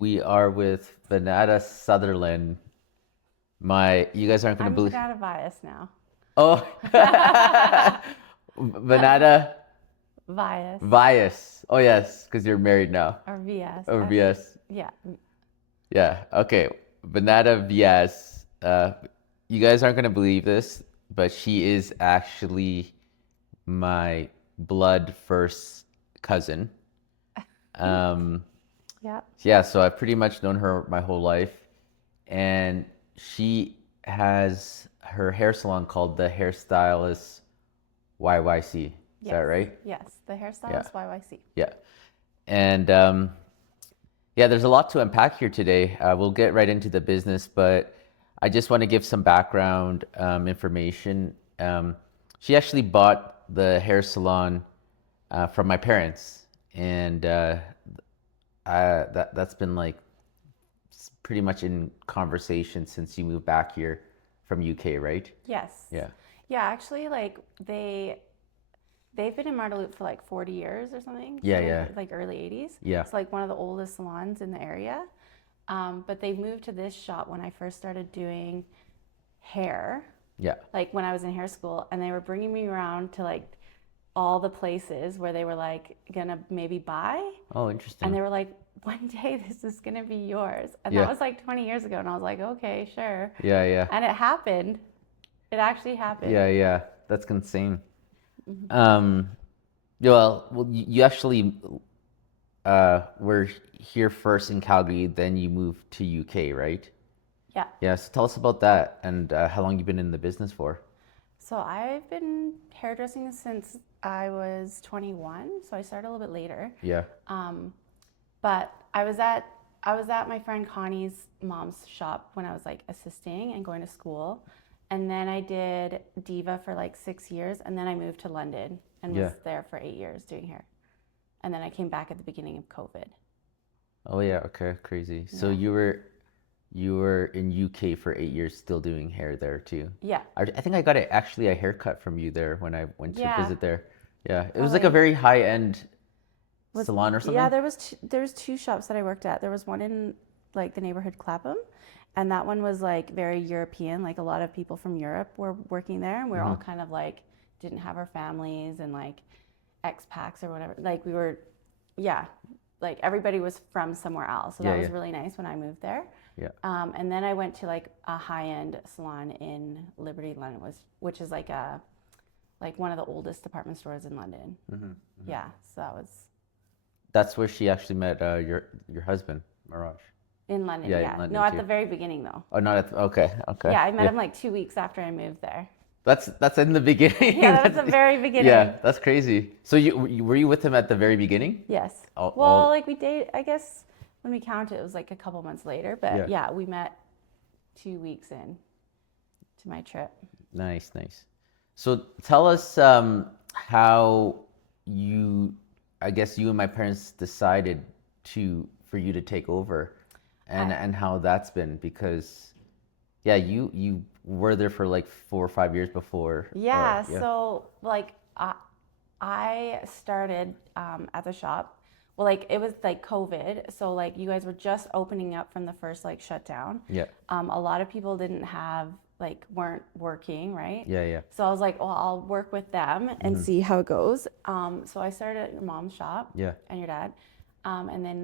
We are with Vanata Sutherland. You guys aren't gonna I'm believe. Vanata Vyas now. Oh, Vanata Vyas Vyas. Oh yes, because you're married now. or VS. Or VS. Yeah. Yeah. Okay. Vanata Vyas. You guys aren't gonna believe this, but she is actually my blood first cousin. Um, Yeah. yeah. So I've pretty much known her my whole life. And she has her hair salon called the Hairstylist YYC. Is that Yes. right? Yes. The Yeah, Hairstylist YYC. yeah. And yeah, there's a lot to unpack here today. We'll get right into the business, but I just want to give some background information. She actually bought the hair salon from my parents, and that's been like pretty much in conversation since you moved back here from UK, right? Yes. Yeah. Yeah, actually like they've been in Marteloup for like 40 years or something. Yeah, So yeah, like early 80s. yeah, It's like one of the oldest salons in the area. But they moved to this shop when I first started doing hair, yeah. like when I was in hair school, and they were bringing me around to like all the places where they were like gonna maybe buy. Oh, And interesting. they were like, one day this is gonna be yours. And that Yeah, was like 20 years ago. And I was like, okay, sure. yeah, yeah, And it happened. It actually yeah, happened. yeah. That's insane. Mhm. Um, yeah, well, you actually were here first in Calgary, then you moved to UK, right? Yeah. Yeah. So tell us about that and how long you've been in the business for. So I've been hairdressing since I was 21. So I started a little bit later. Yeah, Um, but I was at my friend Connie's mom's shop when I was like assisting and going to school. And then I did Diva for like 6 years, and then I moved to London and was yeah. there for 8 years doing hair. And then I came back at the beginning of COVID. Oh yeah. Okay. Crazy. So Yeah. you were in UK for 8 years, still doing hair there too. Yeah. I think I got actually a haircut from you there when I went to Yeah. visit there. Yeah, it was like a Probably very high end was salon or yeah, something. there was two shops that I worked at. There was one in like the neighborhood Clapham, and that one was like very European. Like a lot of people from Europe were working there, and we were all Hmm. kind of like didn't have our families and like expats or whatever. Like we were, yeah, like everybody was from somewhere else. So Yeah, that was yeah, really nice when I moved there. yeah. And then I went to like a high-end salon in Liberty, London, which is like one of the oldest department stores in London. Hmm. Yeah, so that was That's where she actually met your husband, Mirage. in London. Yeah, in Yeah, no, London at too. the very beginning though. Oh, not at okay, okay. Yeah, I met Yeah, him like 2 weeks after I moved there. that's in the beginning. Yeah, that was That's, the very beginning. yeah, that's crazy. So were you with him at the very beginning? Yes. Well, All like we dated, I guess when we count it, it was like a couple months later. yeah. But yeah, we met 2 weeks in to my trip. Nice, nice. So tell us how you, I guess you and my parents decided for you to take over, I, and how that's been because, yeah, you were there for like 4 or 5 years before, or yeah, yeah, so like I started at the shop. Well, like it was like COVID, so like you guys were just opening up from the first like shutdown. yeah, A lot of people didn't have like weren't working, right? yeah, yeah, So I was like, well, I'll work with them and hmm, see how it goes. So I started at your mom's shop yeah, and your dad, and then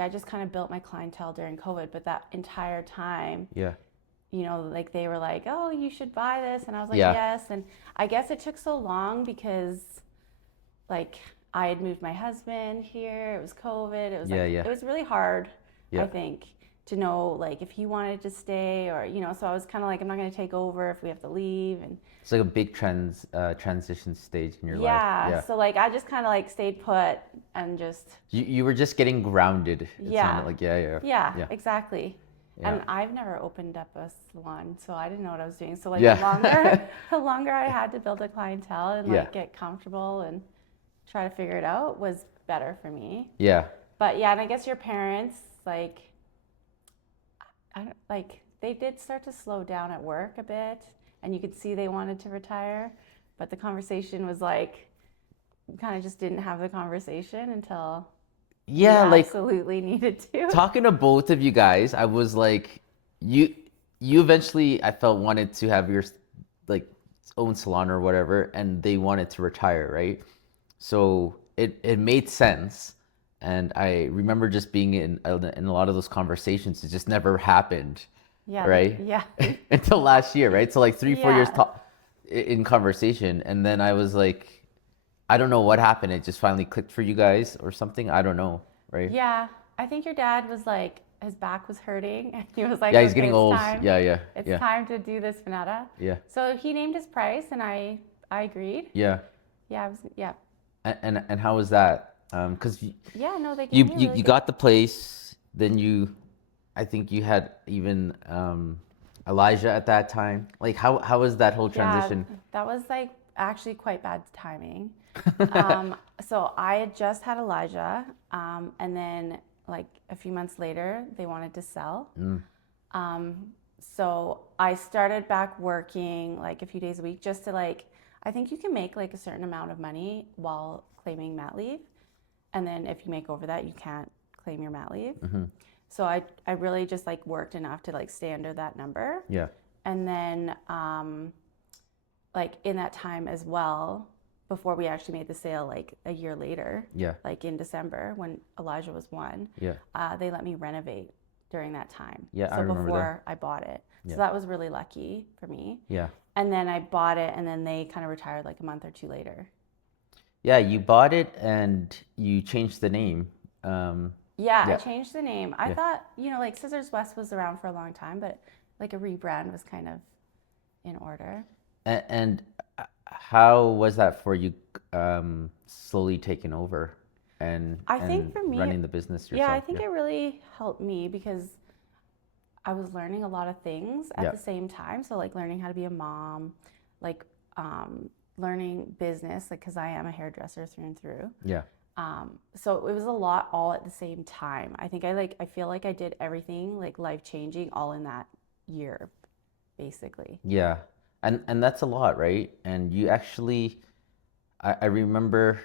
I just kind of built my clientele during COVID. But that entire time, yeah, like they were like, oh, you should buy this, and I was like, yeah, yes. And I guess it took so long because like I had moved my husband here. It was COVID. It was yeah, like yeah, it was really hard, I yeah. think, to know like if he wanted to stay or so I was kind of like I'm not going to take over if we have to leave. And It's like a big transition stage in your life. yeah, Yeah, so like I just kind of like stayed put and just you were just getting grounded. It sounded yeah, like yeah, yeah, yeah, yeah, exactly. yeah, And I've never opened up a salon, so I didn't know what I was doing. So like the yeah, longer the longer I had to build a clientele and yeah, like get comfortable and try to figure it out was better for me. yeah. But yeah, and I guess your parents like I don't like they did start to slow down at work a bit, and you could see they wanted to retire, but the conversation was like we kind of just didn't have the conversation until You Yeah, like absolutely needed to. talking to both of you guys, I was like, you you eventually I felt wanted to have your like own salon or whatever, and they wanted to retire, right? So it made sense, and I remember just being in a lot of those conversations. It just never happened, Yeah, right? yeah. Until last year, right? So like 3 4 years Yeah. in conversation, and then I was like, I don't know what happened. It just finally clicked for you guys or something. I don't know, right? Yeah. I think your dad was like, his back was hurting, and he was like, Yeah, he's okay, getting it's old. time. Yeah, yeah, It's yeah, time to do this, Vanetta. yeah, So he named his price, and I agreed. yeah. Yeah, I was, yeah. And how was that? Because Yeah, no, they gave you, me a you really you good. got the place, then I think you had even Elijah at that time. Like how was that whole Yeah, transition? that was like actually quite bad timing. So I had just had Elijah, and then like a few months later, they wanted to sell. Mm, So I started back working like a few days a week just to like, I think you can make like a certain amount of money while claiming mat leave. And then if you make over that, you can't claim your mat leave. hmm. So I really just like worked enough to like stay under that number. Yeah, And then like in that time as well, before we actually made the sale, like a year later, yeah, like in December when Elijah was one, yeah, they let me renovate during that time. yeah. I So remember that. before I bought it. So Yeah, that was really lucky for me. yeah, And then I bought it and then they kind of retired like a month or two later. yeah. You bought it and you changed the name. Yeah, I Yeah, changed the name. I yeah. thought, like Scissors West was around for a long time, but like a rebrand was kind of in order. And how was that for you, slowly taking over I think and for me, running the business yeah, I yourself? think Yeah, it really helped me because I was learning a lot of things at yeah, the same time. So like learning how to be a mom, like learning business, like because I am a hairdresser through and through. yeah, So it was a lot all at the same time. I think I feel like I did everything like life changing all in that year, basically. yeah. And that's a lot, right? And you actually, I remember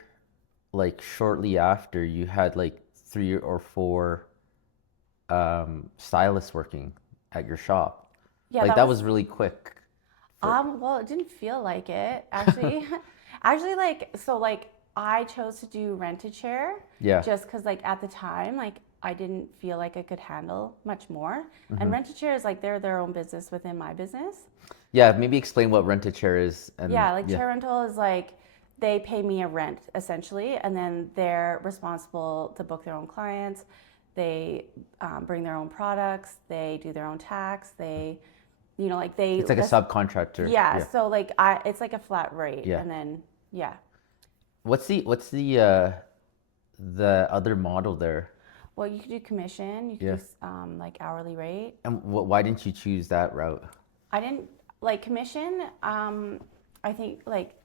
like shortly after you had like 3 or 4 stylists working at your shop. Yeah, Like that that was was really quick for well, it didn't feel like it actually. Actually, like so, like I chose to do rent a chair yeah. just because, like at the time, like I didn't feel like I could handle much more. And Hmm. rent a chair is like they're their own business within my business. Yeah, maybe explain what rent a chair is and Yeah, like yeah. chair rental is like they pay me a rent essentially, and then they're responsible to book their own clients. They bring their own products. They do their own tax. They, like they, It's like a subcontractor. yeah. Yeah. So like it's like a flat rate, Yeah. and then yeah. What's the other model there? Well, you could do commission. You could Yeah. do like hourly rate. And why didn't you choose that route? I didn't like commission. I think like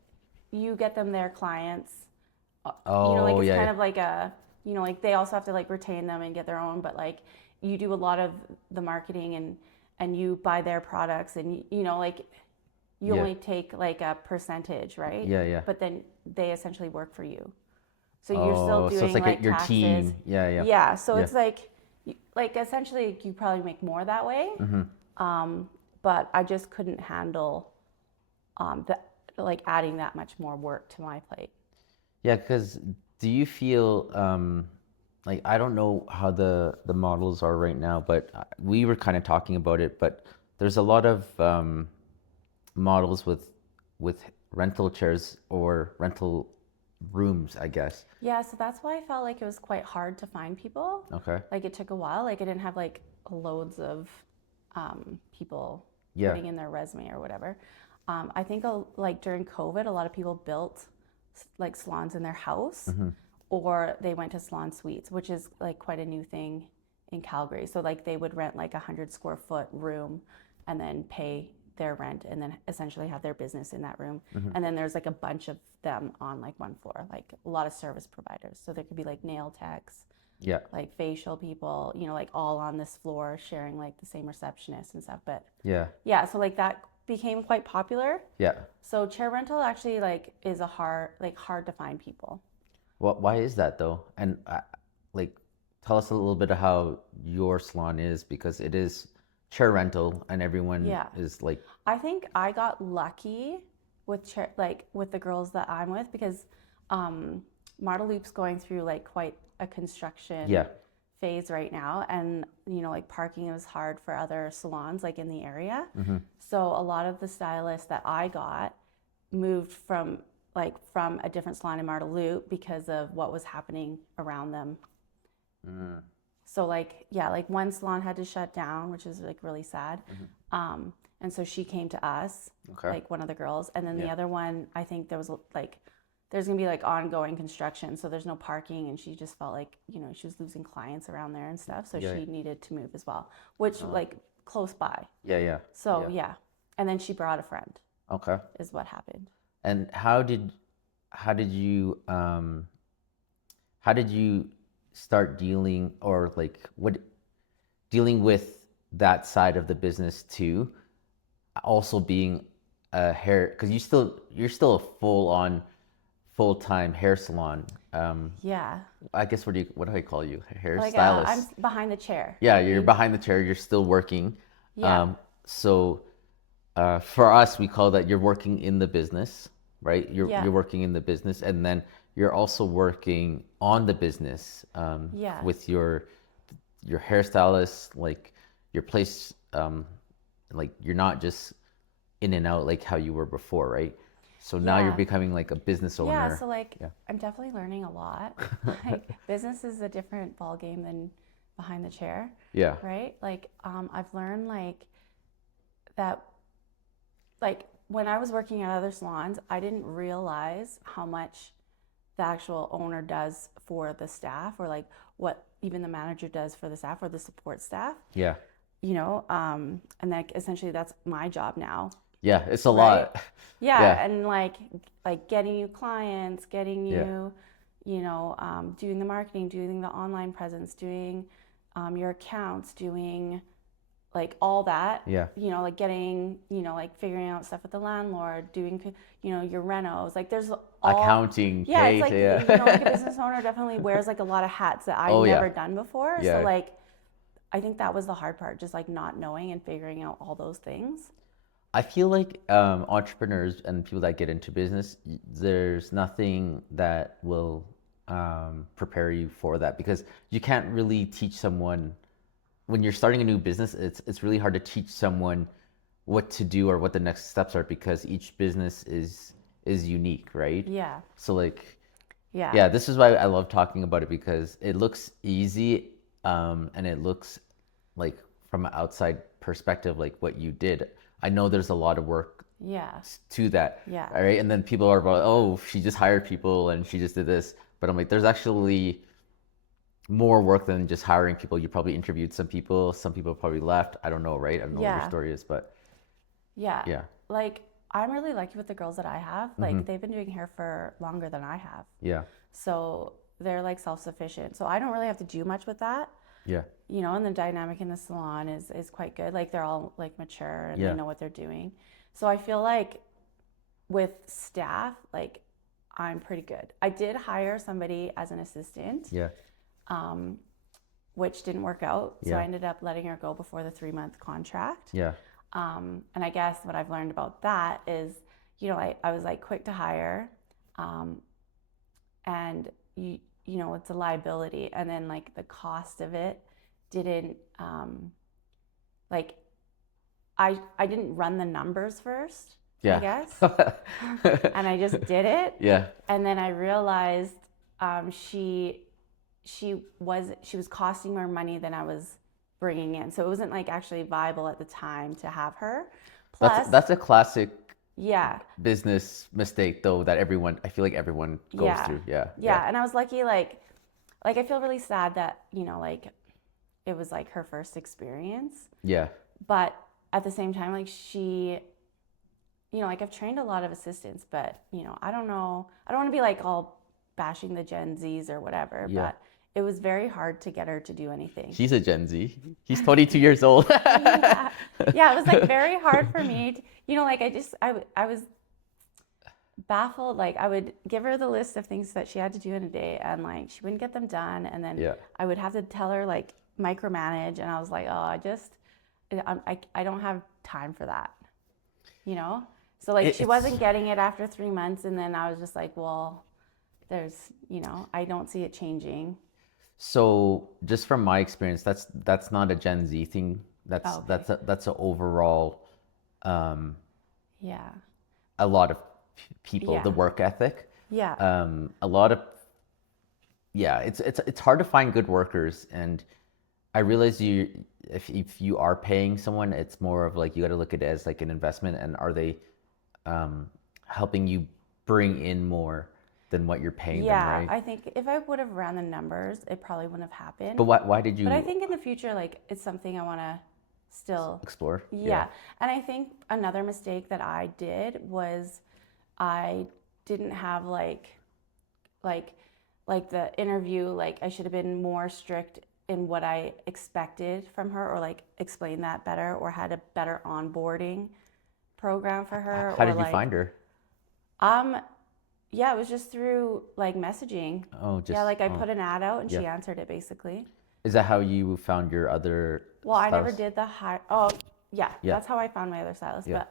you get them their clients. Like Oh, it's yeah, kind yeah. of like like they also have to like retain them and get their own, but like you do a lot of the marketing and you buy their products and like you Yeah. only take like a percentage, right? Yeah, yeah. But then they essentially work for you. So you're still Oh, so it's doing like like your taxes. team. Yeah, yeah. Yeah, so Yeah. it's like essentially you probably make more that way. Hmm. But I just couldn't handle the like adding that much more work to my plate. Yeah, because do you feel like I don't know how the models are right now, but we were kind of talking about it, but there's a lot of models with rental chairs or rental rooms, I guess. Yeah, so that's why I felt like it was quite hard to find people. Okay. Like it took a while. Like I didn't have like loads of people Yeah. putting in their resume or whatever. I think like during COVID, a lot of people built like salons in their house, Hmm. or they went to salon suites, which is like quite a new thing in Calgary. So like they would rent like 100 square foot room and then pay their rent and then essentially have their business in that room. Hmm. And then there's like a bunch of them on like one floor, like a lot of service providers. So there could be like nail techs, Yeah. like facial people, like all on this floor sharing like the same receptionist and stuff. But Yeah. yeah, so like that became quite popular. Yeah. So chair rental actually like is hard to find people. Why is that though? And like tell us a little bit of how your salon is, because it is chair rental and everyone Yeah. is like, I think I got lucky with like with the girls that I'm with because um, Marta Loop's going through like quite a construction yeah. phase right now, and like parking is hard for other salons like in the area. Mm-hmm. So a lot of the stylists that I got moved from a different salon in Marta Loop because of what was happening around them. Mm. So like yeah, like one salon had to shut down, which is like really sad. And so she came to us, Okay. like one of the girls, and then the Yeah. other one, I think there was like there's gonna be like ongoing construction, so there's no parking, and she just felt like she was losing clients around there and stuff, so Yeah. she needed to move as well, which like close by. Yeah. Yeah. So Yeah. yeah, and then she brought a friend, Okay. is what happened. And how did you how did you start dealing, or like what dealing with that side of the business too, also being a hair, because you're still a full-time hair salon. Yeah, I guess what do I call you? like I'm Hairstylist. behind the chair. Yeah, I you're mean, behind the chair. You're still working. yeah, So for us, we call that you're working in the business, right? yeah, You're working in the business, and then you're also working on the business yeah. with your hairstylist, like your place, like you're not just in and out like how you were before, right? So now you're Yeah. becoming like a business Yeah, owner. so like Yeah. I'm definitely learning a lot. Like business is a different ball game than behind the chair, Yeah. right? Like I've learned like that like when I was working at other salons, I didn't realize how much the actual owner does for the staff, or like what even the manager does for the staff or the support staff, Yeah. and like essentially that's my job now, Yeah. It's a right? lot. Yeah. Yeah, and like getting you clients, getting Yeah. you, doing the marketing, doing the online presence, doing your accounts, doing like all that. Yeah. Like getting, like figuring out stuff with the landlord, doing, your renos. Like there's all, Accounting, yeah, it's pay. like like a Yeah. business owner definitely wears like a lot of hats that I've Oh yeah. never done before. So Yeah. like I think that was the hard part, just like not knowing and figuring out all those things. I feel like entrepreneurs and people that get into business, there's nothing that will prepare you for that, because you can't really teach someone when you're starting a new business. It's really hard to teach someone what to do or what the next steps are, because each business is unique, right? Yeah. So like, Yeah. yeah, this is why I love talking about it, because it looks easy, and it looks like from an outside perspective, like what you did. I know there's a lot of work Yeah. to that, Yeah. all right? And then people are about, oh, she just hired people and she just did this. But I'm like, there's actually more work than just hiring people. You probably interviewed some people probably left. I don't know, right? I don't know what your Yeah. story is, but Yeah. yeah. Like I'm really lucky with the girls that I have. Like they've been doing hair for longer than I have. Yeah. So they're like self-sufficient. So I don't really have to do much with that. Yeah. And the dynamic in the salon is quite good. Like they're all like mature and Yeah. they know what they're doing. So I feel like with staff, like I'm pretty good. I did hire somebody as an assistant, Yeah. which didn't work out. So Yeah. I ended up letting her go before the 3-month contract. Yeah. And I guess what I've learned about that is, I was like quick to hire, and it's a liability, and then like the cost of it didn't, like I didn't run the numbers first, Yeah. I guess, and I just did it, Yeah. and then I realized she was costing more money than I was bringing in, so it wasn't like actually viable at the time to have her. Plus, That's a classic yeah, business mistake though, that I feel like everyone goes yeah, through. Yeah. yeah, and I was lucky, like I feel really sad that like it was like her first experience, Yeah. but at the same time, like she, like I've trained a lot of assistants, but I don't know, I don't want to be like all bashing the Gen Zs or whatever, Yeah. but it was very hard to get her to do anything. She's a Gen Z. He's 22 years old. Yeah, yeah, it was like very hard for me to, like I was baffled. Like I would give her the list of things that she had to do in a day, and like she wouldn't get them done, and then Yeah. I would have to tell her like micromanage, and I was like, oh, I don't have time for that, you know. So like she wasn't getting it after 3 months, and then I was just like, well, there's, I don't see it changing. So just from my experience, that's not a Gen Z thing. Oh, okay. That's a overall Yeah. a lot of people, Yeah. the work ethic. Yeah. A lot of yeah, it's hard to find good workers, and I realize if you are paying someone, it's more of like you got to look at it as like an investment, and are they um, helping you bring in more than what you're paying them, Yeah, right? I think if I would have ran the numbers, it probably wouldn't have But happened. why did But I you think in the future, like it's something I want to still, explore? Yeah. yeah. And I think another mistake that I did was I didn't have like like the interview, like I should have been more strict in what I expected from her, or like explain that better, or had a better onboarding program for her, How or did you like find her? um yeah, it was just through like messaging. Oh, Yeah, just like I oh, put an ad out and yeah. she answered it basically. Is that how you found your other Well, I never stylist? did the hire. Oh, yeah, Yeah, that's how I found my other stylist. yeah.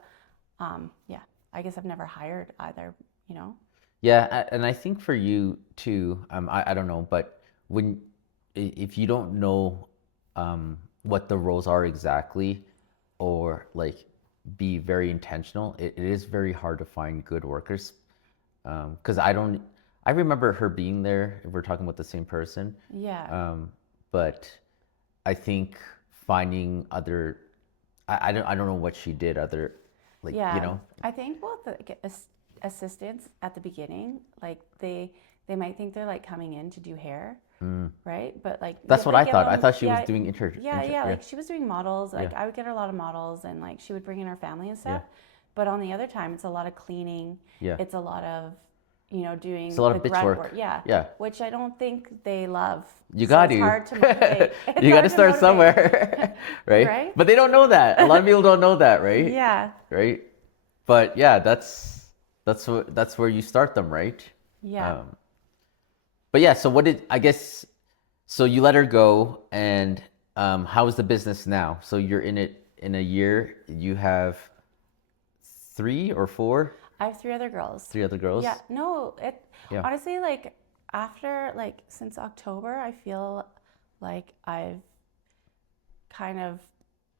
But yeah, I guess I've never hired either, you know? Yeah, and I think for you too, I don't know, but if you don't know what the roles are exactly, or like be very intentional, it is very hard to find good workers. Because I remember her being there, if we're talking about the same person, Yeah. but I think finding other, I don't know what she did other, like, you Yeah, know, I think well, the assistants at the beginning, like they might think they're like coming in to do hair, right? But like you that's have what to I give thought. I them, thought she was yeah, doing yeah. yeah, Like she was doing models. yeah, Like I would get her a lot of models, and like she would bring in her family and yeah, stuff. But on the other time, it's a lot of cleaning. yeah. It's a lot of, It's a doing lot the of bitch grunt work. work. Yeah, Yeah, which I don't think they love. you So got it's to. hard to motivate. It's You got to hard to start motivate, somewhere, right? right? But they don't know that. A lot of people don't know that, right? Yeah, Right? But yeah, that's where you start them, right? yeah. Um, but yeah, so what did I guess? So you let her go, and how is the business now? So you're in it in a year. You have three or four, I have three other girls. three other girls. Yeah, no, it Yeah. honestly like after like since October, I feel like I've kind of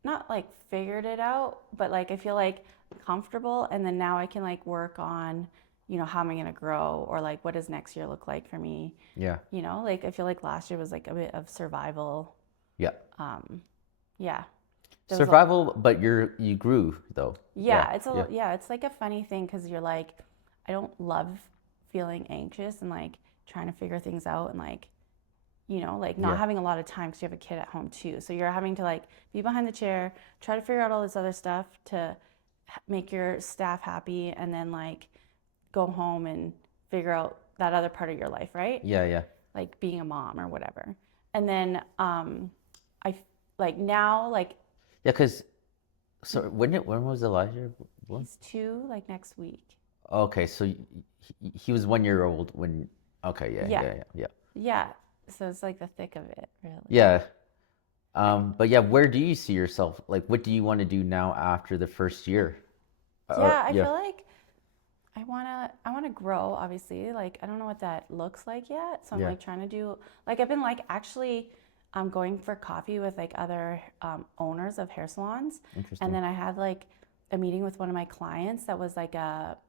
not like figured it out, but like I feel like comfortable, and then now I can like work on, how am I gonna grow, or like what does next year look like for me? Yeah. Like I feel like last year was like a bit of survival. Yeah. Um, yeah. There was a, Survival, but you grew though. Yeah. yeah, Yeah. it's like a funny thing because you're like, I don't love feeling anxious and like trying to figure things out, and like, like not Yeah. having a lot of time because you have a kid at home too. So you're having to like be behind the chair, try to figure out all this other stuff to make your staff happy, and then like go home and figure out that other part of your life, right? Yeah. Yeah. Like being a mom or whatever. And then I like now like Yeah. Because so when was Elijah born? he's 2 like next week. Okay, so he was 1 year old when. Okay. Yeah. Yeah. Yeah. Yeah. Yeah. Yeah. So it's like the thick of it, really. Yeah. But yeah, where do you see yourself? Like, what do you want to do now after the first year? Yeah, I Yeah. feel like I wanna grow, obviously. Like I don't know what that looks like yet. So I'm Yeah. like trying to do like I've been like actually going for coffee with like other owners of hair salons. And Interesting. then I had like a meeting with one of my clients that was like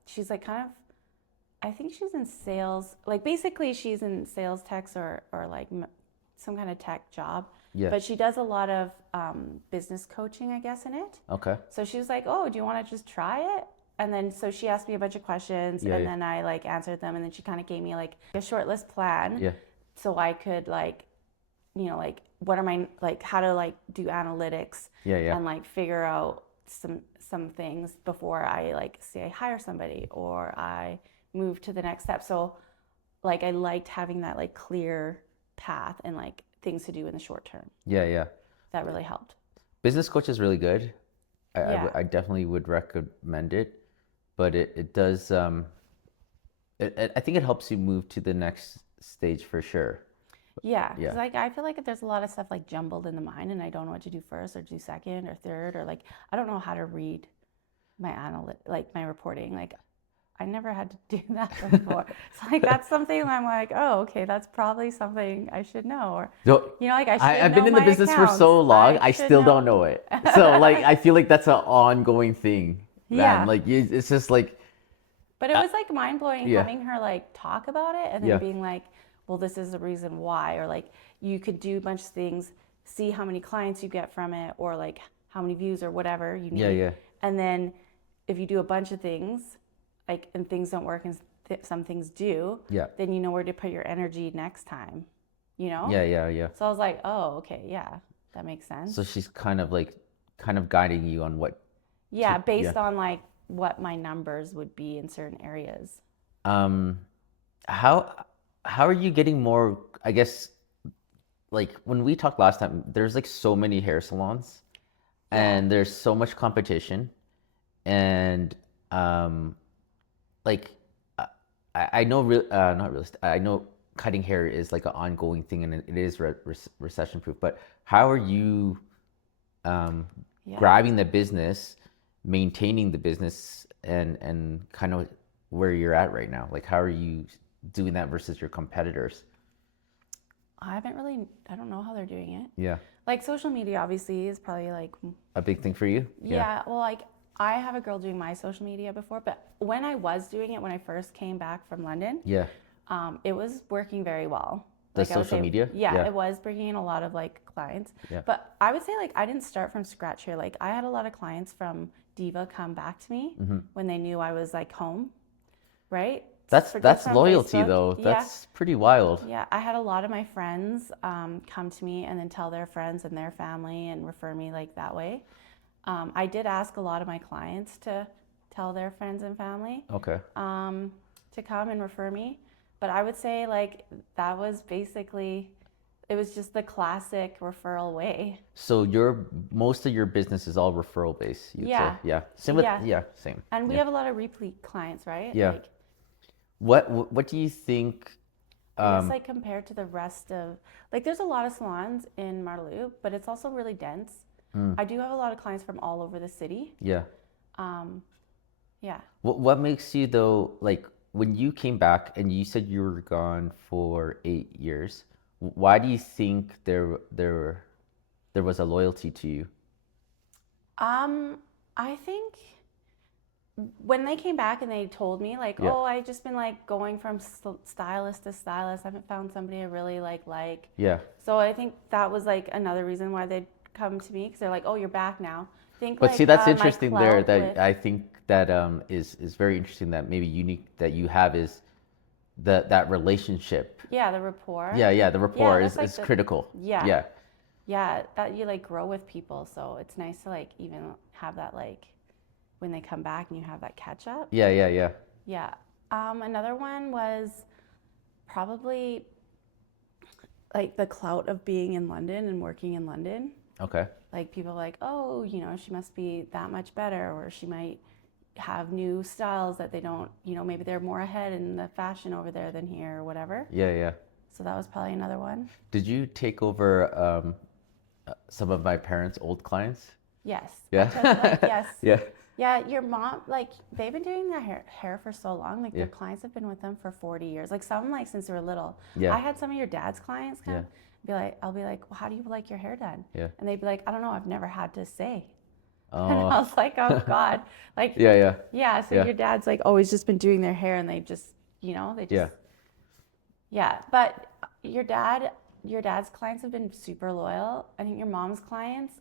she's like kind of, I think she's in sales, like basically she's in sales techs, or like some kind of tech job. Yeah. But she does a lot of business coaching, I guess, in it. Okay. So she was like, "Oh, do you want to just try it?" And then so she asked me a bunch of questions, Yeah. and Yeah. then I like answered them, and then she kind of gave me like a short list plan, Yeah. so I could like, like what are my like how to like do analytics, Yeah. Yeah. and like figure out some things before I like say I hire somebody or I move to the next step. So like I liked having that like clear path and like things to do in the short term. Yeah. Yeah. That really helped. Business coach is really good. Yeah. I definitely would recommend it, but it does I think it helps you move to the next stage for sure. Yeah, because Yeah. like I feel like there's a lot of stuff like jumbled in the mind, and I don't know what to do first or do second or third, or like I don't know how to read like my reporting. Like I never had to do that before. So like that's something I'm like, oh, okay, that's probably something I should know, or So like I should I've been know in the my business for accounts. so long, I I should still don't know. know it. So like I feel like that's an ongoing thing, man. Yeah. Like it's just like, But it uh, was like mind blowing yeah, having her like talk about it and then yeah, being like, well, this is the reason why, or like you could do a bunch of things, see how many clients you get from it, or like how many views or whatever you yeah, need. yeah, And then if you do a bunch of things, like and things don't work and some things do, yeah, then you know where to put your energy next time, you know? yeah, yeah, yeah. So I was like, oh, okay, yeah, that makes sense. So she's kind of like, kind of guiding you on what to, Yeah, yeah. based on like what my numbers would be in certain areas. Um, how how are you getting more, I guess, like when we talked last time, there's like so many hair salons Yeah. and there's so much competition and um like uh, I know real not real I know cutting hair is like an ongoing thing and it is recession proof, but how are you um Yeah. grabbing the business, maintaining the business and kind of where you're at right now? Like how are you doing that versus your competitors? I don't know how they're doing it. Yeah. Like social media obviously is probably like, A big thing for you? Yeah. yeah, well, like I have a girl doing my social media before, but when I was doing it, when I first came back from London, Yeah. it was working very well. The Like I would social say, media? yeah, Yeah. it was bringing in a lot of like clients. Yeah. But I would say like I didn't start from scratch here. Like I had a lot of clients from Diva come back to me when they knew I was like home, right? For just That's from loyalty Facebook. though. Yeah. That's pretty wild. Yeah, I had a lot of my friends come to me and then tell their friends and their family and refer me like that way. I did ask a lot of my clients to tell their friends and family Okay. to come and refer me. But I would say like that was basically, it was just the classic referral way. So your most of your business is all referral based, you'd say. Yeah, Yeah. Same with yeah. yeah, same. And we Yeah. have a lot of repeat clients, right? Yeah. Like What do you think I guess um like compared to the rest of, like there's a lot of salons in Marlow, but it's also really dense. I do have a lot of clients from all over the city. yeah. Um, yeah. What makes you though like when you came back and you said you were gone for 8 years, why do you think there was a loyalty to you? Um, I think when they came back and they told me like, Yeah. oh, I just been like going from stylist to stylist. I haven't found somebody I really like. Yeah. So I think that was like another reason why they'd come to me because they're like, oh, you're back now. Think But see, like that's my interesting there. clout That with, I think that is very interesting. That maybe unique that you have is that relationship. yeah, the rapport. Yeah, yeah. The Yeah, rapport that's like is the, critical. yeah. Yeah, Yeah, that you like grow with people. So it's nice to like even have that like when they come back and you have that catch up. yeah, yeah, yeah. Yeah. Another one was probably like the clout of being in London and working in London. Okay. Like people like, oh, she must be that much better, or she might have new styles that they don't, maybe they're more ahead in the fashion over there than here or whatever. Yeah, yeah. So that was probably another one. Did you take over some of my parents' old clients? Yes. I Yeah. took like, yes. Yeah. Yeah, your mom, like, they've been doing their hair for so long. Like, Yeah. their clients have been with them for 40 years. Like, some, like, since they were little. Yeah. I had some of your dad's clients come, Yeah. I'll be like, well, how do you like your hair done? Yeah. And they'd be like, I don't know, I've never had to say. And Oh. I was like, oh, God. Like, Yeah, yeah. yeah, so Yeah. your dad's, like, always just been doing their hair, and they just, they just, Yeah. yeah. But your dad's clients have been super loyal. I think your mom's clients,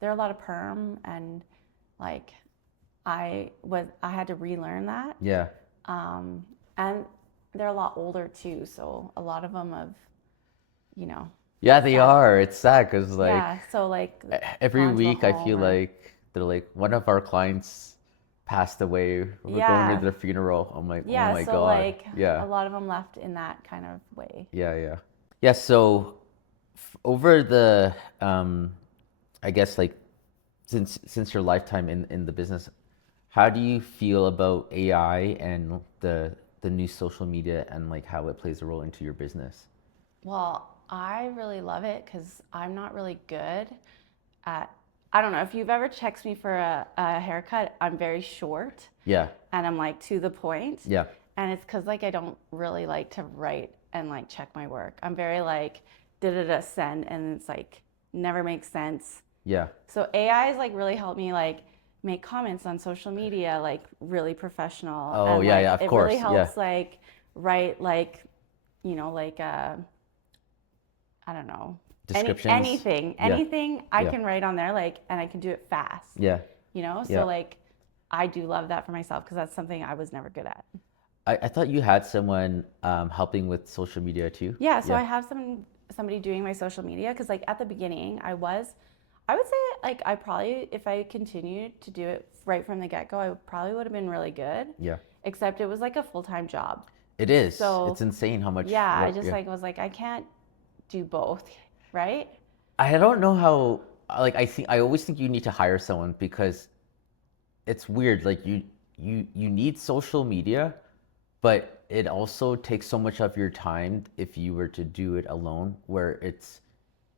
they're a lot of perm, and, like, I had to relearn that. Yeah. And they're a lot older too, so a lot of them have, Yeah, they sad. are. It's sad because like Yeah, so like every gone to the week I home feel or, like they're like one of our clients passed away. We're going to yeah, their funeral. I'm like, oh yeah, my so God. like Yeah. a lot of them left in that kind of way. Yeah, yeah. Yeah, so over the I guess like since your lifetime in the business, how do you feel about AI and the new social media and like how it plays a role into your business? Well, I really love it because I'm not really good at, I don't know, if you've ever checked me for a haircut, I'm very short Yeah. and I'm like to the point. Yeah. And it's because like I don't really like to write and like check my work. I'm very like da da da send, and it's like never makes sense. Yeah. So AI has like really helped me like make comments on social media like really professional, Oh, and yeah, like yeah, of it really course. Yeah. helps like write like like I don't know, Descriptions. Yeah. anything I Yeah. can write on there like, and I can do it fast. Yeah. So Yeah. like I do love that for myself because that's something I was never good at. I thought you had someone helping with social media too. Yeah, so Yeah. I have somebody doing my social media because like at the beginning I would say like I probably if I continued to do it right from the get-go, I probably would have been really good. Yeah. Except it was like a full-time job. It is. So It's insane how much yeah, I work. just Yeah. like was like I can't do both, right? I don't know how, like, I always think you need to hire someone because it's weird. Like you need social media, but it also takes so much of your time if you were to do it alone, where it's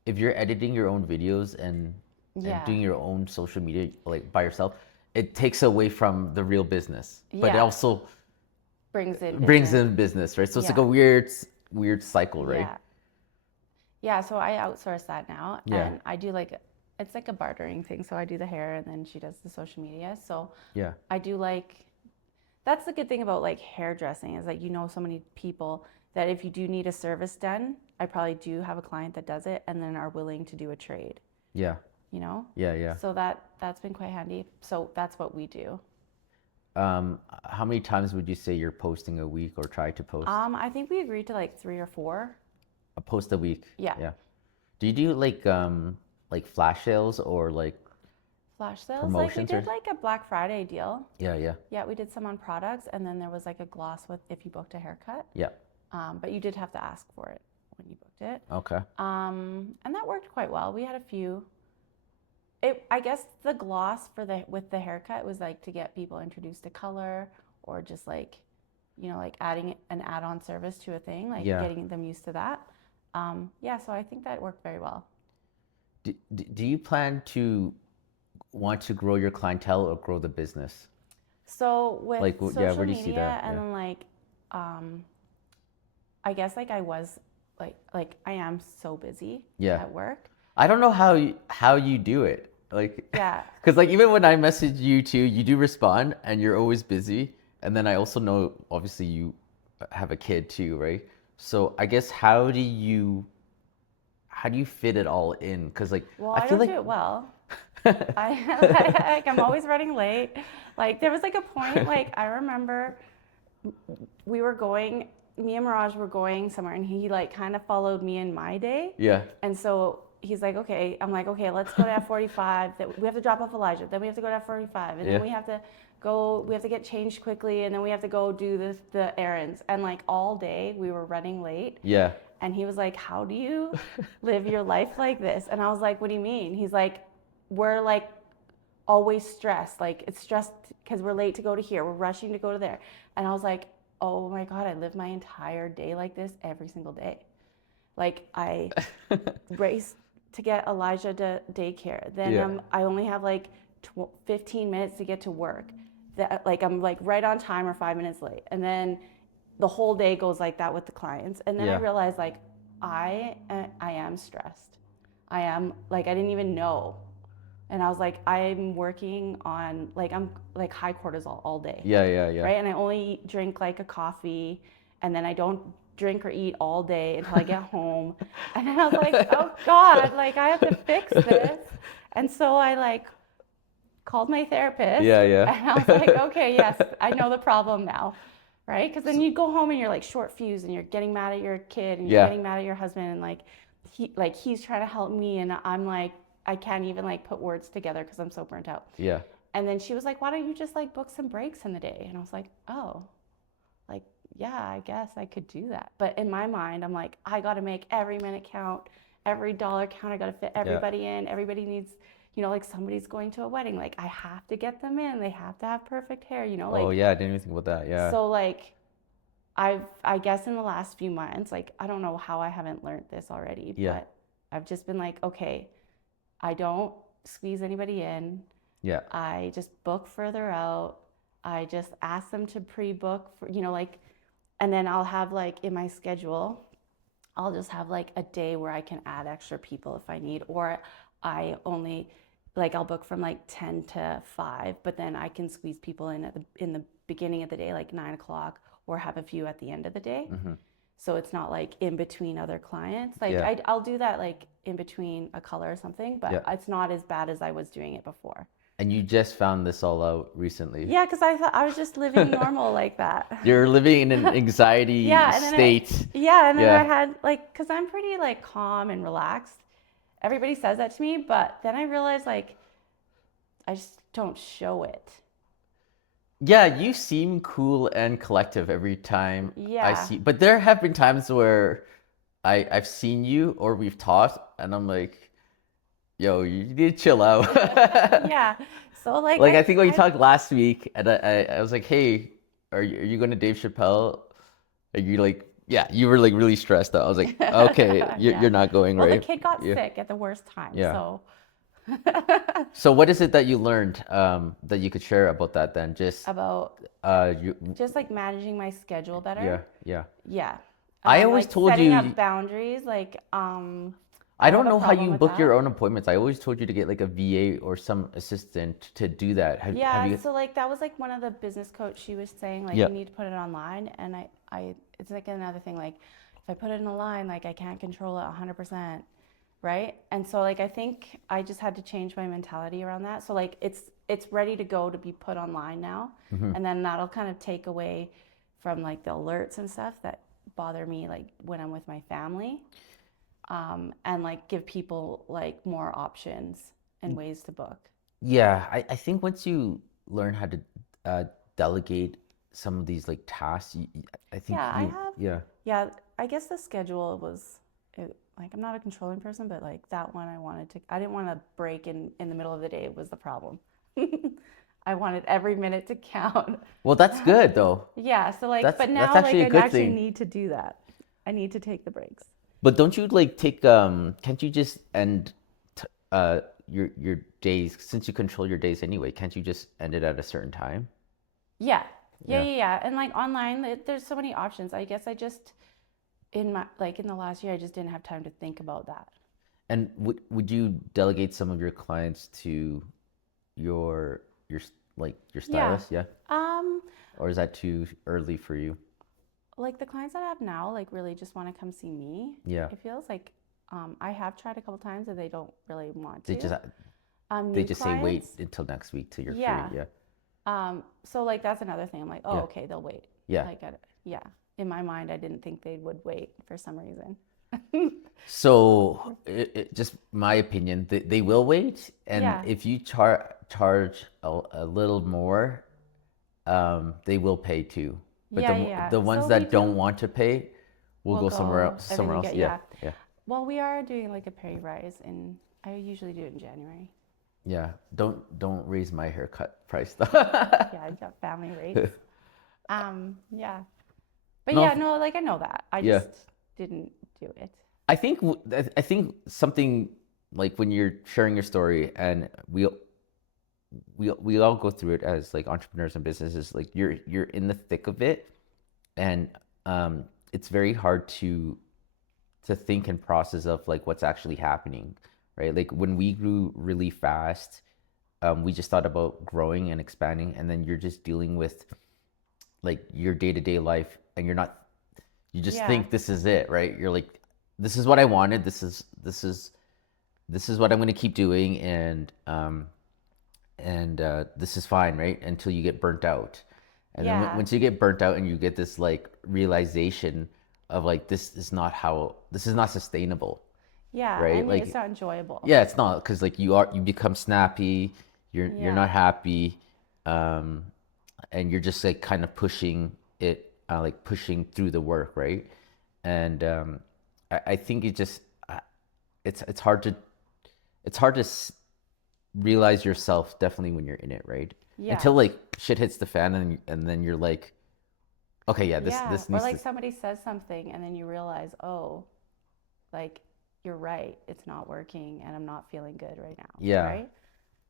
if you're editing your own videos and Yeah. doing your own social media like by yourself, it takes away from the real business. But it Yeah. also Brings in brings business. in business, right? So it's like a Yeah. weird cycle, right? Yeah. Yeah, so I outsource that now, Yeah. and I do like it's like a bartering thing. So I do the hair and then she does the social media. So Yeah. I do like that's the good thing about like hairdressing is like so many people that if you do need a service done, I probably do have a client that does it and then are willing to do a trade, Yeah. you know? Yeah. Yeah. So that's been quite handy. So that's what we do. How many times would you say you're posting a week or try to post? I think we agreed to like 3 or 4. A post a week. Yeah. Yeah. Do you do like flash sales or like Flash sales, like we promotions or? did like a Black Friday deal. Yeah, yeah, Yeah, we did some on products, and then there was like a gloss with if you booked a haircut. yeah. But you did have to ask for it when you booked it. Okay. And that worked quite well. We had a few. I guess the gloss with the haircut was like to get people introduced to color, or just like, like adding an add-on service to a thing, like Yeah. getting them used to that. Yeah, so I think that worked very well. Do you plan to want to grow your clientele or grow the business? So with Like, yeah, social where do you see media that? and Yeah. then like, I guess like I was like I am so busy Yeah. at work. I don't know how you do it. Like, Yeah. because like even when I message you too, you do respond and you're always busy. And then I also know obviously you have a kid too, right? So I guess how do you fit it all in? Because like Well, I I feel don't like do it well. Like I'm always running late. Like there was like a point like I remember me and Mirage were going somewhere, and he like kind of followed me in my day. yeah, And so he's like, okay, I'm like, okay, let's go to F45. That we have to drop off Elijah. Then we have to go to F45, and Yeah. then we have to get changed quickly, and then we have to go do the errands. And like all day we were running late. yeah, And he was like, how do you live your life like this? And I was like, what do you mean? He's like, we're like always stressed. Like it's stressed because we're late to go to here. We're rushing to go to there. And I was like, oh my God, I live my entire day like this every single day. Like I race to get Elijah to daycare. Then Yeah. I only have like 15 minutes to get to work. Like I'm like right on time or 5 minutes late. And then the whole day goes like that with the clients. And then I Yeah. realized like I am stressed. I am like I didn't even know. And I was like I'm working on like I'm like high cortisol all day. yeah, yeah, yeah. Right? And I only drink like a coffee, and then I don't drink or eat all day until I get home. And then I was like, oh God, like I have to fix this. And so I like called my therapist. Yeah, yeah. And I was like, okay, yes, I know the problem now. Right? Because then you go home and you're like short fused, and you're getting mad at your kid, and you're Yeah. getting mad at your husband, and like he's trying to help me, and I'm like I can't even like put words together because I'm so burnt out. Yeah. And then she was like, why don't you just like book some breaks in the day? And I was like, oh, like, yeah, I guess I could do that. But in my mind, I'm like, I got to make every minute count, every dollar count. I got to fit everybody in. Everybody needs, like somebody's going to a wedding. Like I have to get them in. They have to have perfect hair, like. Oh yeah, I didn't even think about that. Yeah. So like, I guess in the last few months, like, I don't know how I haven't learned this already, Yeah. but I've just been like, okay, I don't squeeze anybody in. Yeah. I just book further out. I just ask them to pre-book for, like, and then I'll have like in my schedule, I'll just have like a day where I can add extra people if I need, or I only like I'll book from like 10 to 5, but then I can squeeze people in in the beginning of the day, like 9 o'clock, or have a few at the end of the day. Mm-hmm. So it's not like in between other clients. Like Yeah. I'll do that like in between a color or something, but Yeah. it's not as bad as I was doing it before. And you just found this all out recently. Yeah, because I thought I was just living normal like that. You're living in an anxiety Yeah, and then state. I Yeah. had like, because I'm pretty like calm and relaxed. Everybody says that to me, but then I realized like I just don't show it. Yeah, you seem cool and collective every time I Yeah. see. But there have been times where I've seen you or we've talked, and I'm like, yo, you need to chill out. Yeah. So like Like I think when we talked last week, and I was like, hey, are you going to Dave Chappelle? And you like, yeah, you were like really stressed out. I was like, okay, Yeah. you're not going, Well, the right? kid got Yeah, sick at the worst time, yeah. so So what is it that you learned that you could share about that then? Just about you, just like managing my schedule yeah, better. yeah. Yeah. I always Like told setting you. up boundaries, like I I don't don't have a know how problem you with book that. your own appointments. I always told you to get like a VA or some assistant to do that. Have Yeah, you? so like that was like one of the business coach, she was saying like Yeah. you need to put it online, and I it's like another thing, like if I put it in a line, like I can't control it 100%, right? And so like I think I just had to change my mentality around that. So like it's ready to go to be put online now, Hmm. and then that'll kind of take away from like the alerts and stuff that bother me like when I'm with my family, and like give people like more options and ways to book. Yeah, I think once you learn how to uh, delegate some of these like tasks, I think Yeah, I you, have. yeah, Yeah, I guess the schedule was like I'm not a controlling person, but like that one I didn't want to break in the middle of the day was the problem. I wanted every minute to count. well, that's good though. Yeah, so like but That's now like actually a I good actually thing. need to do that. I need to take the breaks. But don't you like take can't you just end t your days since you control your days anyway, can't you just end it at a certain time? Yeah. Yeah, Yeah. yeah, yeah. And like online, there's so many options. I guess I just in my like in the last year I just didn't have time to think about that. And would you delegate some of your clients to like your Yeah. stylist, yeah? Um Or is that too early for you? like the clients that I have now like really just want to come see me. Yeah. It feels like I have tried a couple times and they don't really want They to. just they New just say wait clients, until next week till you're free. yeah. Yeah. So like that's another thing. I'm like, oh, Yeah. okay, they'll wait. Yeah. Like, yeah. In my mind, I didn't think they would wait for some reason. So just my opinion, they will wait, and Yeah. if you charge a little more, they will pay too. But Yeah, yeah. the ones So we that don't do. want to pay will We'll go somewhere go else. and then Somewhere we else. get, Yeah. yeah. Yeah. Well, we are doing like a pay rise, and I usually do it in January. Yeah. Don't raise my haircut price though. Yeah, I got family rates. Yeah. But No. yeah, no, like I know that. I Yeah. just didn't do it. I think something like when you're sharing your story, and we all go through it as like entrepreneurs and businesses, like you're in the thick of it, and it's very hard to think and process of like what's actually happening, right? Like when we grew really fast, we just thought about growing and expanding, and then you're just dealing with like your day-to-day life, and you just Yeah. think this is it, right? You're like, this is what I wanted, this is what I'm going to keep doing, and this is fine, right? Until you get burnt out. And then Yeah. once you get burnt out and you get this like realization of like this is not sustainable, Yeah, right? and it's Like not enjoyable. yeah, it's not, because like you become snappy, you're Yeah. not happy, um, and you're just like kind of pushing it, like pushing through the work, right? And I think it just it's hard to it's hard to realize yourself definitely when you're in it, right? Yeah. Until like shit hits the fan, and then you're like, Okay, yeah, Yeah. this Or needs like to. somebody says something and then you realize, oh, like you're right, it's not working and I'm not feeling good right now, Yeah. right?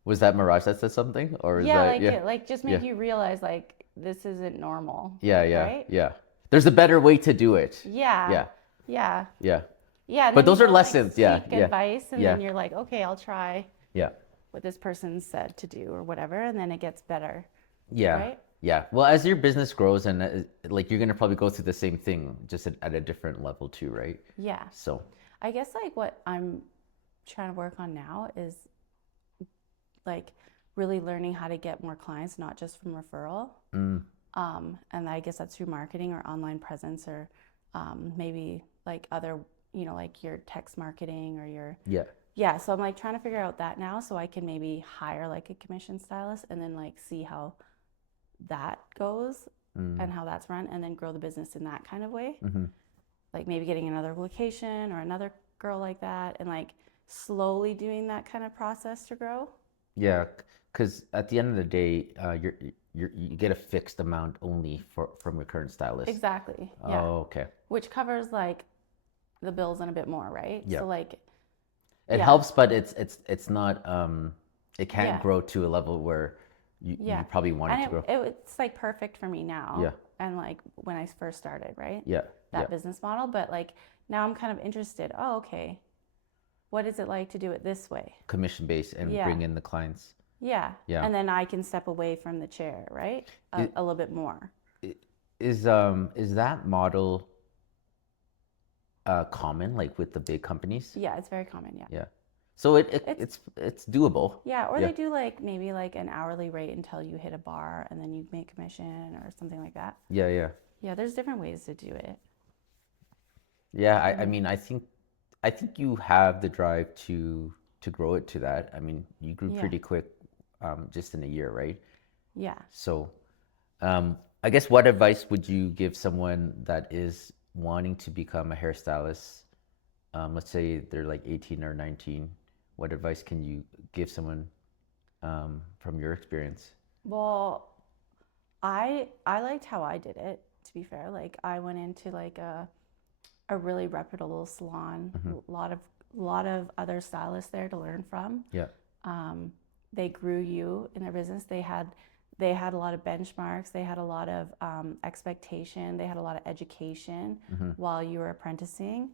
Was that Mirage that said something, or is Yeah, that like yeah, it like just yeah, make you realize like this isn't normal, yeah, yeah, right? yeah. There's a better way to do it. Yeah. Yeah, Yeah. yeah. Yeah, and But then you those are go and like lessons. Yeah, seek yeah, advice and yeah, then you're like, okay, I'll try yeah, what this person said to do or whatever, and then it gets better, yeah, right? yeah. Well, as your business grows and like you're gonna probably go through the same thing, just at a different level too, right? Yeah. So, I guess like what I'm trying to work on now is like really learning how to get more clients, not just from referral. mm, And I guess that's through marketing or online presence or maybe like other, like your text marketing or your, yeah, yeah. So I'm like trying to figure out that now so I can maybe hire like a commission stylist and then like see how that goes mm, and how that's run and then grow the business in that kind of way. mm-hmm. Like maybe getting another location or another girl like that and like slowly doing that kind of process to grow. Yeah, because at the end of the day, you get a fixed amount only from your current stylist. Exactly. Yeah. Oh, okay. Which covers like the bills and a bit more, right? Yeah. So like, It yeah, helps, but it's not it can't yeah, grow to a level where you yeah. probably want it to And grow. it's like perfect for me now. Yeah. And like when I first started, right? Yeah. Yeah. That business model. But like now I'm kind of interested. Oh, okay. What is it like to do it this way? Commission based and Yeah. bring in the clients. Yeah. Yeah. And then I can step away from the chair, right? It, A little bit more. is that model common like with the big companies? Yeah, it's very common. Yeah. Yeah. So It's it's doable. yeah, or Yeah. they do like maybe like an hourly rate until you hit a bar and then you make commission or something like that. Yeah, yeah. Yeah, there's different ways to do it. Yeah, I Mm-hmm. mean, I think you have the drive to grow it to that. I mean, you grew Yeah. pretty quick just in a year, right? Yeah. So, I guess what advice would you give someone that is wanting to become a hairstylist? Let's say they're like 18 or 19. What advice can you give someone from your experience? Well, I liked how I did it, to be fair. Like I went into like a really reputable salon, Hmm. a lot of other stylists there to learn from. Yeah. They grew you in their business. They had a lot of benchmarks. They had a lot of expectation. They had a lot of education Hmm. while you were apprenticing.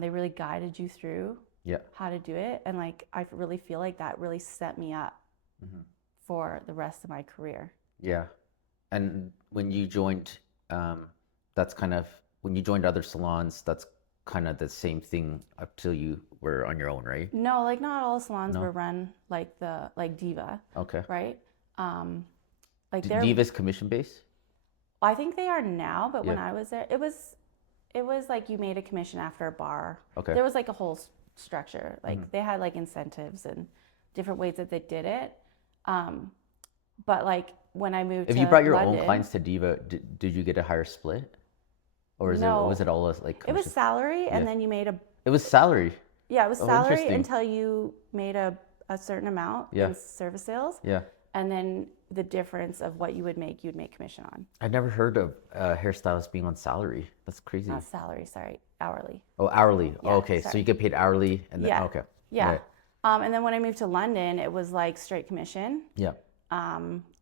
They really guided you through Yeah. how to do it, and like I really feel like that really set me up Hmm. for the rest of my career. Yeah. And when you joined, that's kind of when you joined other salons, that's kind of the same thing up till you were on your own, right? No, like not all salons No? were run like Diva, Okay. right? Like Diva's commission based? I think they are now, but when Yeah. I was there, it was like you made a commission after a bar. Okay. There was like a whole structure. Like Mhm. they had like incentives and different ways that they did it. But like when I moved If to you brought your own London, clients to Diva, did you get a higher split? Or was no, it all like it was commission? salary, and Yeah. then you made a It was salary. yeah, it was Oh, salary interesting. until you made a certain amount Yeah. in service sales, Yeah. and then the difference of what you'd make commission on. I never heard of hairstylists being on salary. That's crazy. Not salary, sorry, hourly. Oh, hourly. Oh, Yeah, okay. So sorry. you get paid hourly and then Yeah. okay. Yeah. Right. And then when I moved to London, it was like straight commission. Yeah.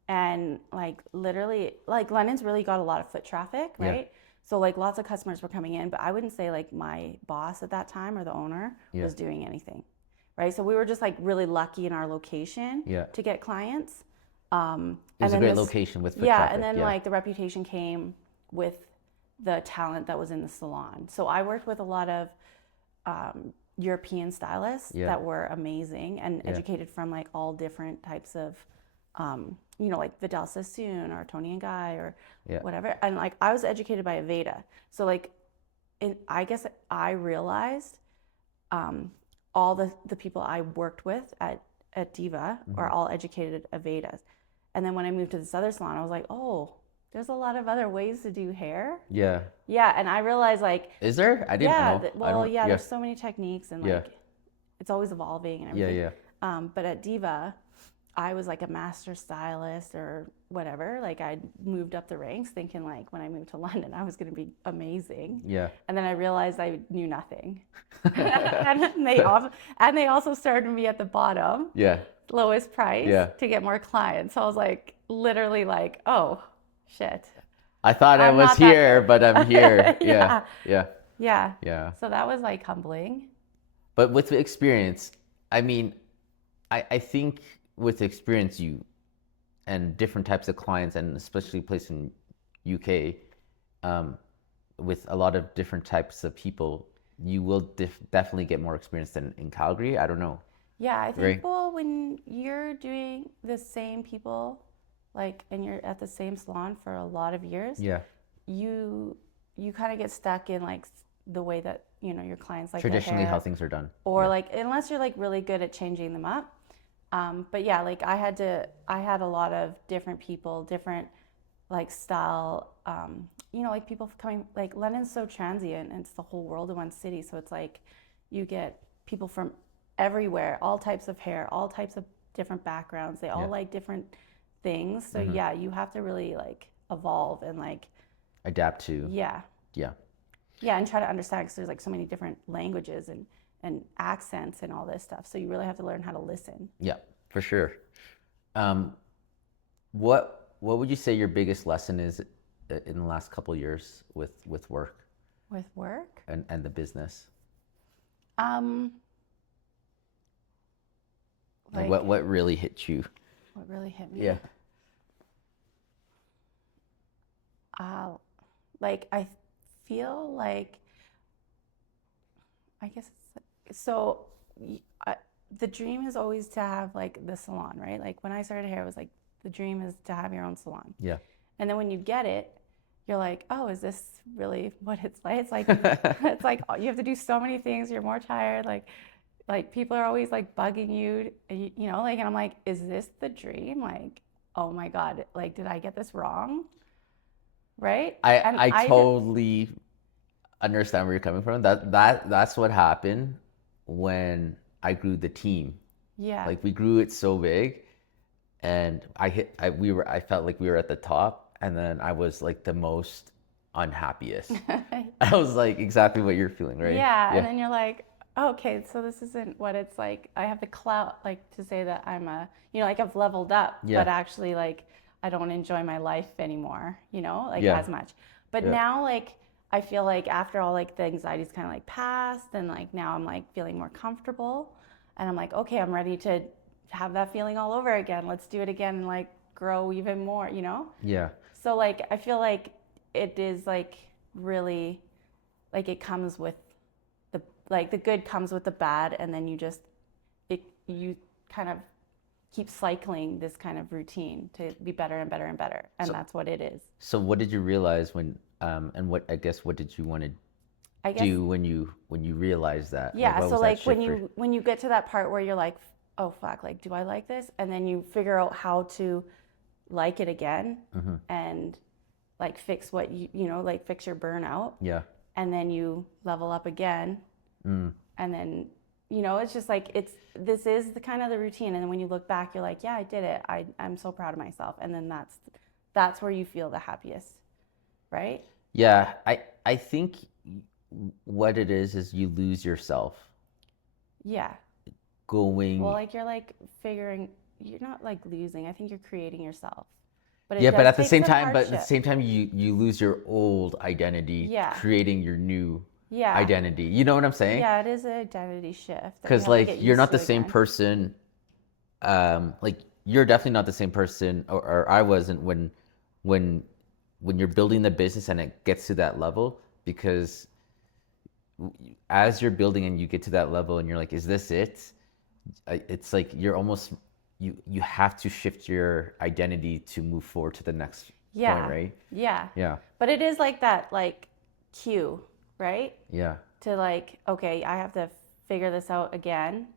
And like literally, like London's really got a lot of foot traffic, Yeah. right? So like lots of customers were coming in, but I wouldn't say like my boss at that time or the owner Yeah. was doing anything, right? So we were just like really lucky in our location Yeah. to get clients. It And was a then great location with foot yeah, traffic. and then Yeah. like the reputation came with the talent that was in the salon. So I worked with a lot of European stylists Yeah. that were amazing and Yeah. educated from like all different types of, like Vidal Sassoon or Tony and Guy or Yeah. whatever. And like I was educated by Aveda. So like, I guess I realized all the people I worked with at Diva are all educated at Avedas. And then when I moved to this other salon, I was like, oh, there's a lot of other ways to do hair. Yeah. Yeah, and I realized like, Is there? I didn't yeah, know. I well, don't, yeah, yeah. there's so many techniques and Yeah. like it's always evolving and Yeah. everything. Yeah. But at Diva, I was like a master stylist or whatever. Like I moved up the ranks thinking like when I moved to London, I was going to be amazing. Yeah. And then I realized I knew nothing. And they also started me at the bottom, Yeah. lowest price Yeah. to get more clients. So I was like literally like, oh shit. I thought I I'm was not that here, good. but I'm here. Yeah. Yeah. Yeah. Yeah. Yeah. So that was like humbling. But with the experience, I mean, I think with experience, you and different types of clients, and especially placed in UK, with a lot of different types of people, you will definitely get more experience than in Calgary. I don't know. Yeah, I think, Right? well, when you're doing the same people, like, and you're at the same salon for a lot of years, Yeah. you you kind of get stuck in like the way that, your clients like their Traditionally, how hair, things are done. or Yeah. like unless you're like really good at changing them up. But yeah, like I had a lot of different people, different like style, like people coming, like London's so transient and it's the whole world in one city. So it's like you get people from everywhere, all types of hair, all types of different backgrounds. They all Yeah. like different things. So yeah, you have to really like evolve and like, Adapt to. yeah, Yeah. yeah, and try to understand because there's like so many different languages and accents and all this stuff. So you really have to learn how to listen. Yeah, for sure. Um, what would you say your biggest lesson is in the last couple of years with work With work, and the business? um, Like like what really hit you? what really hit me. Yeah. Uh, like I feel like I guess so. The dream is always to have like the salon, right? Like when I started hair, it was like the dream is to have your own salon. Yeah. And then when you get it, you're like, oh, is this really what it's like? It's like it's like you have to do so many things. You're more tired. Like people are always like bugging you, like, and I'm like, is this the dream? Like, oh my God, like, did I get this wrong? Right? And I I did, totally understand where you're coming from. That's what happened when I grew the team. yeah. Like we grew it so big, and I felt like we were at the top, and then I was like the most unhappiest. I was like exactly what you're feeling, right? Yeah, and Yeah. then you're like, oh, okay, so this isn't what it's like. I have the clout, like, to say that I'm like I've leveled up, Yeah. but actually, like, I don't enjoy my life anymore, like Yeah. as much. But Yeah. now, like, I feel like after all, like, the anxiety's kind of like passed, and like now I'm like feeling more comfortable, and I'm like, okay, I'm ready to have that feeling all over again. Let's do it again and like grow even more. Yeah. So like I feel like it is like really like it comes with the good comes with the bad, and then you kind of keep cycling this kind of routine to be better and better and better, and that's what it is. So what did you realize when and what did you want to I guess, do when you realized that? Like, yeah. what So was that like when shift for you get to that part where you're like, oh fuck, like do I like this? And then you figure out how to like it again, and like fix what like fix your burnout, Yeah. and then you level up again, and then it's just like this is the kind of the routine, and then when you look back you're like, yeah, I did it. I'm so proud of myself, and then that's where you feel the happiest, right? Yeah, I think what it is you lose yourself Yeah. going. Well, like you're not like losing. I think you're creating yourself, but it Yeah, but does at the take same some time, hardship. you lose your old identity, Yeah. creating your new Yeah. identity. You know what I'm saying? Yeah, it is an identity shift that you Because have to get like you're used not to the same again. person. Like you're definitely not the same person, or I wasn't when you're building the business and it gets to that level, because as you're building and you get to that level and you're like, is this it? It's like you're almost you have to shift your identity to move forward to the next Yeah. point, right? Yeah. Yeah. But it is like that, like cue, right? Yeah. To like, okay, I have to figure this out again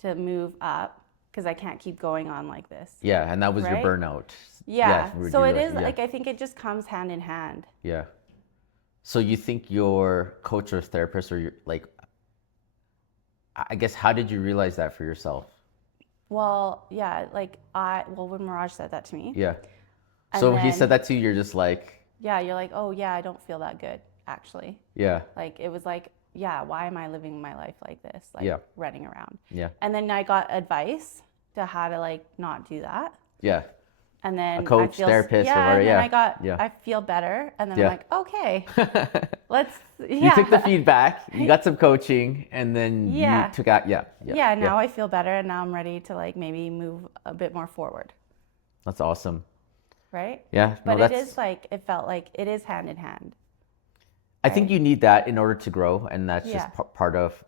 to move up because I can't keep going on like this. Yeah, and that was your Right? burnout. Yeah. So it is yeah. like, I think it just comes hand in hand. Yeah. So you think your coach or therapist or your like, I guess, how did you realize that for yourself? Well, yeah, like when Mirage said that to me, Yeah. and So he said then, that to you, you're just like, yeah, you're like, oh, yeah, I don't feel that good, actually. yeah, Like, it was like, yeah, why am I living my life like this, like yeah, running around? yeah, And then I got advice to how to like not do that. yeah. And A then coach, therapist, or yeah, whatever. and then Yeah, yeah, I feel better. And then I'm yeah. like, okay, let's, You took the yeah, feedback, you got some coaching, and then you yeah, took out, yeah, yeah, yeah. yeah. Now I feel better, and now I'm ready to like maybe move a bit more forward, That's awesome. right? Yeah, no, But it is that's, like, it felt like it is hand in hand, I think right? you need that in order to grow, and that's Yeah, just part of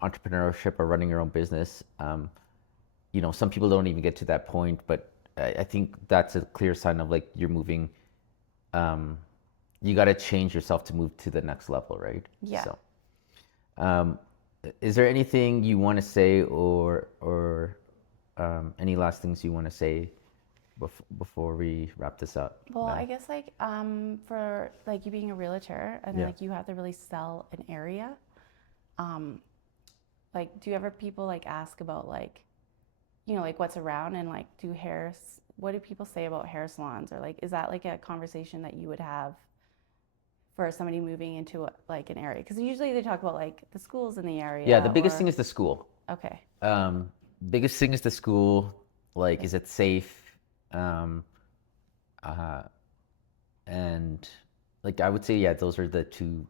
entrepreneurship or running your own business. You know, some people don't even get to that point, but I think that's a clear sign of like you're moving. Um, you got to change yourself to move to the next level, right? yeah. So, um, is there anything you want to say, or any last things you want to say before we wrap this up, Well, man? I guess like for like you being a realtor and Yeah. like you have to really sell an area. Um, like, do you ever people like ask about like like what's around and like what do people say about hair salons, or like is that like a conversation that you would have for somebody moving into like an area? Because usually they talk about like the schools in the Yeah, the area biggest or thing is the school. okay, Um, biggest thing is the school. Like, okay, is it safe? Um, uh, and like I would say, yeah, those are the two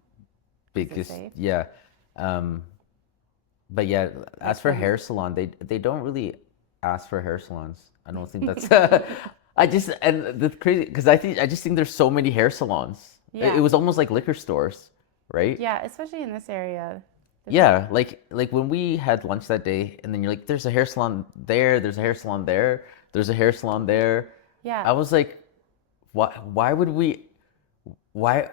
is it biggest. safe? Yeah. Um, but yeah, Like as for from hair salon, they don't really ask for hair salons. I don't think that's. I just and the crazy because I just think there's so many hair salons. It yeah, was almost like liquor stores, right? yeah, especially in this area. There's like Yeah, like when we had lunch that day, and then you're like, "There's a hair salon there. There's a hair salon there. There's a hair salon there." yeah, I was like, Why would we? Why?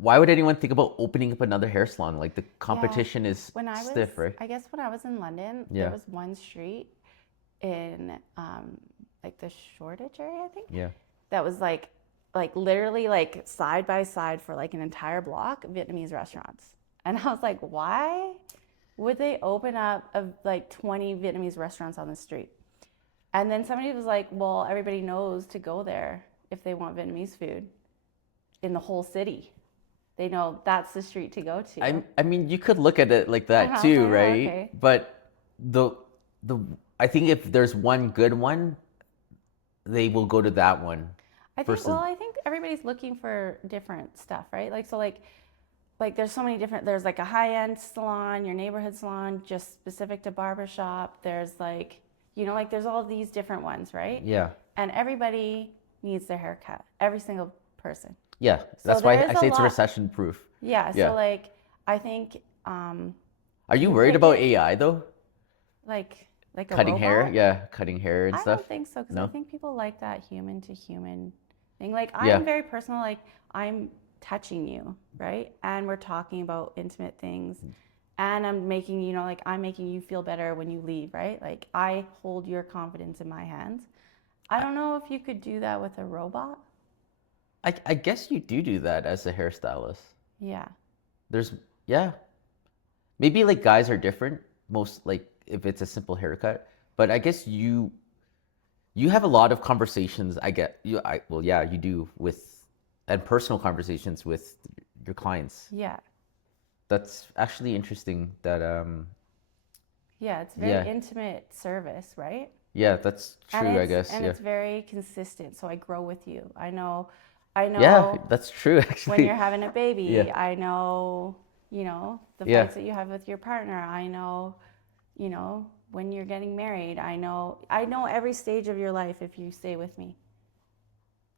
Why would anyone think about opening up another hair salon? Like the yeah. competition is When I was, stiff, right? I guess when I was in London, there Yeah, was one street in like the Shoreditch area, I think, yeah. that was like literally like side by side for like an entire block Vietnamese restaurants. And I was like, why would they open up like 20 Vietnamese restaurants on the street? And then somebody was like, well, everybody knows to go there if they want Vietnamese food in the whole city. They know that's the street to go to. I mean, you could look at it like And that I was too, like, oh, right? okay. But the the I think if there's one good one, they will go to that one Well, versus. I think everybody's looking for different stuff, right? Like, so like there's so many different, there's like a high-end salon, your neighborhood salon just specific to barbershop. There's like, like there's all these different ones, right? Yeah, And everybody needs their haircut, every single person. yeah. So That's why there I is a say it's lot. recession proof. Yeah, so Yeah. like I think Are you you worried pick about it AI though? like a Cutting hair? robot. Yeah, cutting hair and I stuff. don't think so, because I No? think people like that human to human thing. Like Yeah. I'm very personal, like I'm touching you, right? And we're talking about intimate things. And I'm making, like I'm making you feel better when you leave, right? Like I hold your confidence in my hands. I don't know if you could do that with a robot. I guess you do that as a hairstylist. Yeah. There's, yeah, maybe like guys are different, most like if it's a simple haircut, but I guess you have a lot of conversations. I get you. Well, yeah, you do with and personal conversations with your clients. Yeah. That's actually interesting. That Yeah, it's very yeah, intimate service, right? yeah, that's And true. I guess and yeah, it's very consistent. So I grow with you. yeah, I know that's true. when you're Actually, having a yeah, baby. I know, the yeah, fights that you have with your partner. I know, when you're getting married. I know every stage of your life if you stay with me.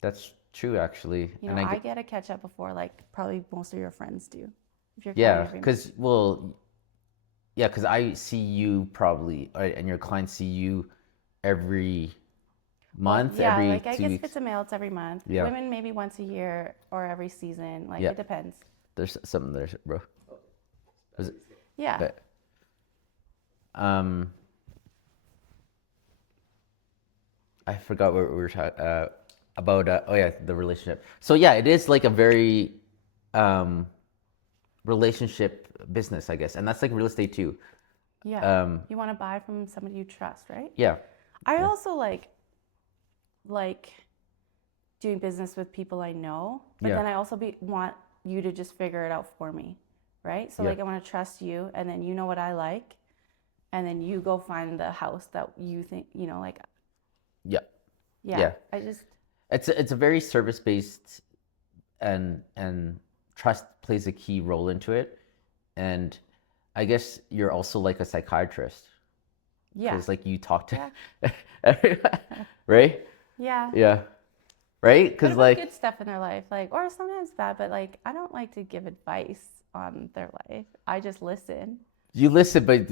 that's true actually. And I I get get a catch up before like probably most of your friends do if you're coming yeah, every month. because well, yeah, because I see you probably, and your clients see you every Well, month, yeah, every like I two guess if weeks. it's a male, it's every month. Yeah, Women maybe once a year or every season. Like yeah. it depends. There's something there, bro. Was it? Yeah. But, um, I forgot what we were talking about. Oh yeah, the relationship. So yeah, it is like a very um, relationship business, I guess, and that's like real estate too. Yeah. Um, You want to buy from somebody you trust, right? yeah, I also like doing business with people I know, but then I also want you to just figure it out for me, right? So like I want to trust you, and then you know what I like, and then you go find the house that you think, like Yeah. yeah. I just It's a very service based, and trust plays a key role into it. And I guess you're also like a psychiatrist, because like you talk to everyone, right? Yeah. Yeah. Right? What Because about like, good stuff in their life? Like, or sometimes bad, but like, I don't like to give advice on their life. I just listen. you listen, but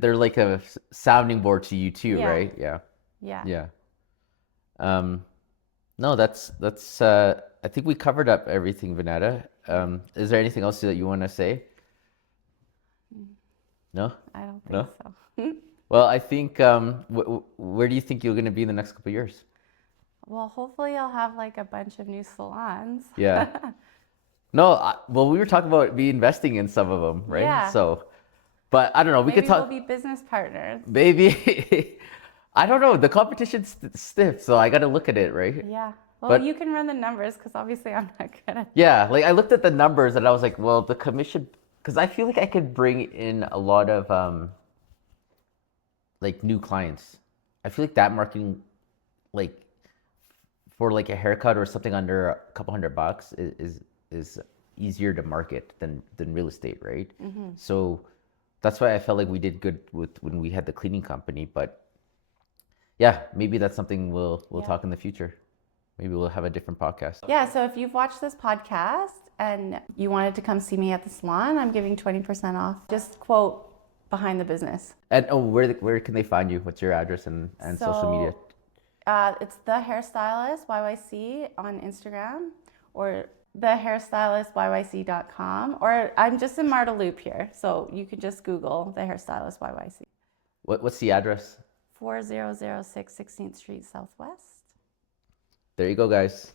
they're like a sounding board to you too, Yeah. right? Yeah. Yeah. Yeah. Um, no, that's I think we covered up everything, Vanetta. Is there anything else that you want to say? No? I don't think No? so. Well, I think where do you think you're going to be in the next couple of years? Well, hopefully I'll have like a bunch of new salons. Yeah. No, well, we were talking about me investing in some of them, right? Yeah. So, but I don't know. We could Maybe talk. we'll be business partners. Maybe. I don't know. The competition's stiff, so I got to look at it, right? Yeah. Well, But you can run the numbers because obviously I'm not good at yeah, like I looked at the numbers and I was like, well, the commission, because I feel like I could bring in a lot of like new clients. I feel like that marketing, like for like a haircut or something under a couple $100 is easier to market than real estate, right? So that's why I felt like we did good with when we had the cleaning company. But yeah, maybe that's something we'll talk in the future. Maybe we'll have a different podcast. Yeah, so if you've watched this podcast and you wanted to come see me at the salon, I'm giving 20% off. Just quote behind the business. And where can they find you? What's your address and social media? It's the Hairstylist YYC on Instagram, or thehairstylistyyc.com, or I'm just in Marta Loop here, so you could just Google the Hairstylist YYC. What's the address? 4006 16th Street Southwest. There you go, guys.